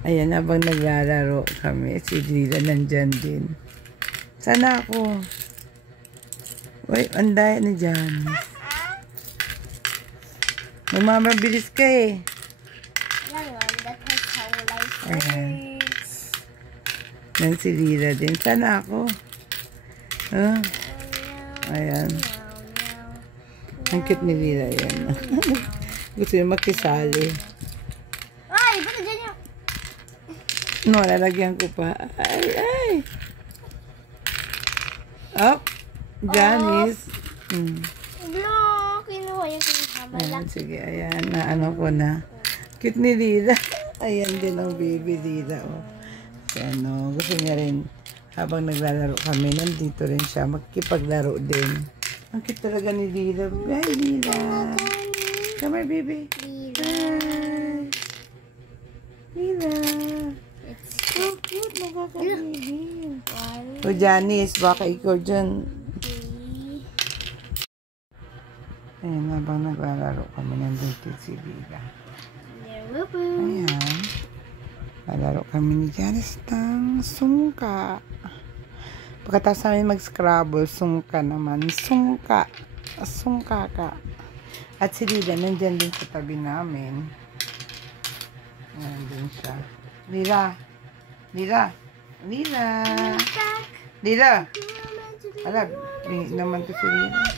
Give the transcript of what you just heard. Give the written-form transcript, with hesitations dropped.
Ayan, habang naglalaro kami, si Lila nandyan din. Sana ako. Uy, anday na dyan. Magmamabilis ka eh. Ayan. Yan si Lila din. Sana ako. Ayan. Ang cute ni Lila yan. Gusto niya makisali. Ay, ba't na dyan yung... No, lalagyan ko pa. Ay. Up. Janice. Hello, kinuha yung pinabala. Ayan, sige, ayan. Naano ko na. Cute ni Lila. Ayan din ang baby Lila. Oh. Ano, gusto niya rin. Habang naglalaro kami, nandito rin siya. Magkipaglaro din. Ang cute talaga ni Lila. Hi, Lila. Come here, baby. Hi. Lila. It's so cute. Nakaka-baby. O, Janice, baka ikaw dyan. Ayan, habang naglalaro kami, nandito si Lila. Ayan. Naglalaro kami ni Janice ng sungka. Pagkatapos namin mag-scrabble, sungka naman. Sungka. Sungka ka. At si Lila, nandyan din sa tabi namin. Ayan din siya. Lila. Lila. Lila. Lila. Alam, naman to si Lila.